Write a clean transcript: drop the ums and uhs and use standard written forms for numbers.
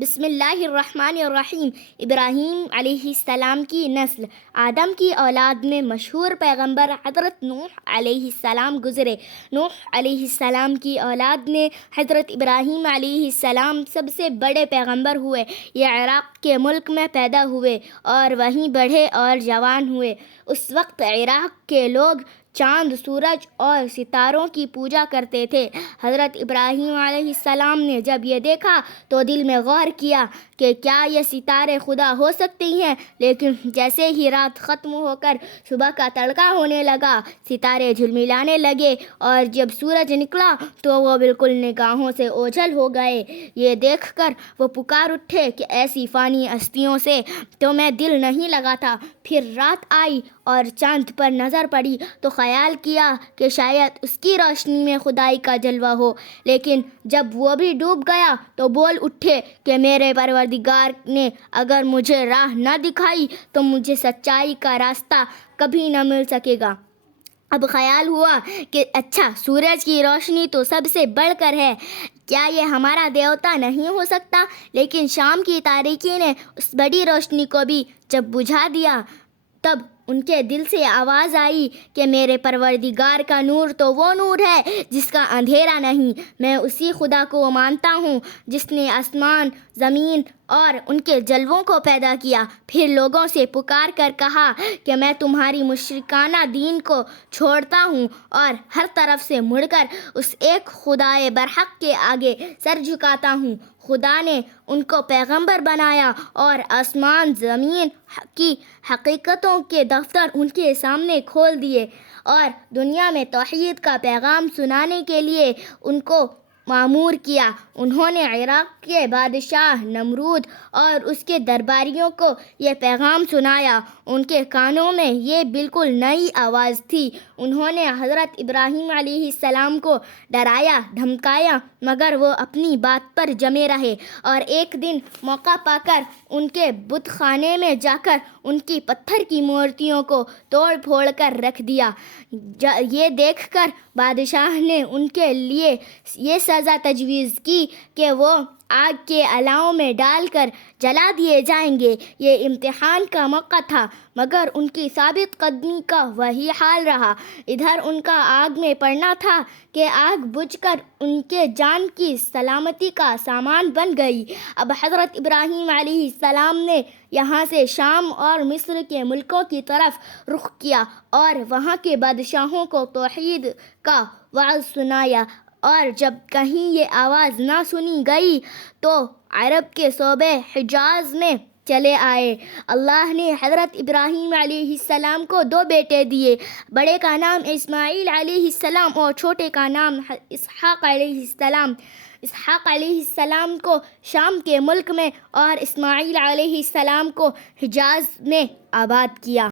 بسم اللہ الرحمن الرحیم۔ ابراہیم علیہ السلام کی نسل۔ آدم کی اولاد میں مشہور پیغمبر حضرت نوح علیہ السلام گزرے۔ نوح علیہ السلام کی اولاد میں حضرت ابراہیم علیہ السلام سب سے بڑے پیغمبر ہوئے۔ یہ عراق کے ملک میں پیدا ہوئے اور وہیں بڑھے اور جوان ہوئے۔ اس وقت عراق کے لوگ چاند، سورج اور ستاروں کی پوجا کرتے تھے۔ حضرت ابراہیم علیہ السلام نے جب یہ دیکھا تو دل میں غور کیا کہ کیا یہ ستارے خدا ہو سکتی ہیں، لیکن جیسے ہی رات ختم ہو کر صبح کا تڑکا ہونے لگا، ستارے جھلملانے لگے اور جب سورج نکلا تو وہ بالکل نگاہوں سے اوجھل ہو گئے۔ یہ دیکھ کر وہ پکار اٹھے کہ ایسی فانی ہستیوں سے تو میں دل نہیں لگاتا۔ پھر رات آئی اور چاند پر نظر پڑی تو خیال کیا کہ شاید اس کی روشنی میں خدائی کا جلوہ ہو، لیکن جب وہ بھی ڈوب گیا تو بول اٹھے کہ میرے پروردگار نے اگر مجھے راہ نہ دکھائی تو مجھے سچائی کا راستہ کبھی نہ مل سکے گا۔ اب خیال ہوا کہ اچھا، سورج کی روشنی تو سب سے بڑھ کر ہے، کیا یہ ہمارا دیوتا نہیں ہو سکتا؟ لیکن شام کی تاریکی نے اس بڑی روشنی کو بھی جب بجھا دیا، تب ان کے دل سے آواز آئی کہ میرے پروردگار کا نور تو وہ نور ہے جس کا اندھیرا نہیں۔ میں اسی خدا کو مانتا ہوں جس نے آسمان، زمین اور ان کے جلووں کو پیدا کیا۔ پھر لوگوں سے پکار کر کہا کہ میں تمہاری مشرکانہ دین کو چھوڑتا ہوں اور ہر طرف سے مڑ کر اس ایک خدائے برحق کے آگے سر جھکاتا ہوں۔ خدا نے ان کو پیغمبر بنایا اور آسمان زمین کی حقیقتوں کے دفتر ان کے سامنے کھول دیے اور دنیا میں توحید کا پیغام سنانے کے لیے ان کو مامور کیا۔ انہوں نے عراق کے بادشاہ نمرود اور اس کے درباریوں کو یہ پیغام سنایا۔ ان کے کانوں میں یہ بالکل نئی آواز تھی۔ انہوں نے حضرت ابراہیم علیہ السلام کو ڈرایا، دھمکایا، مگر وہ اپنی بات پر جمے رہے اور ایک دن موقع پا کر ان کے بت خانے میں جا کر ان کی پتھر کی مورتیوں کو توڑ پھوڑ کر رکھ دیا۔ یہ دیکھ کر بادشاہ نے ان کے لیے یہ سزا تجویز کی کہ وہ آگ کے الاؤں میں ڈال کر جلا دیے جائیں گے۔ یہ امتحان کا موقع تھا، مگر ان کی ثابت قدمی کا وہی حال رہا۔ ادھر ان کا آگ میں پڑنا تھا کہ آگ بجھ کر ان کے جان کی سلامتی کا سامان بن گئی۔ اب حضرت ابراہیم علیہ السلام نے یہاں سے شام اور مصر کے ملکوں کی طرف رخ کیا اور وہاں کے بادشاہوں کو توحید کا وعظ سنایا، اور جب کہیں یہ آواز نہ سنی گئی تو عرب کے صوبے حجاز میں چلے آئے۔ اللہ نے حضرت ابراہیم علیہ السلام کو 2 بیٹے دیے، بڑے کا نام اسماعیل علیہ السلام اور چھوٹے کا نام اسحاق علیہ السلام۔ اسحاق علیہ السلام کو شام کے ملک میں اور اسماعیل علیہ السلام کو حجاز میں آباد کیا۔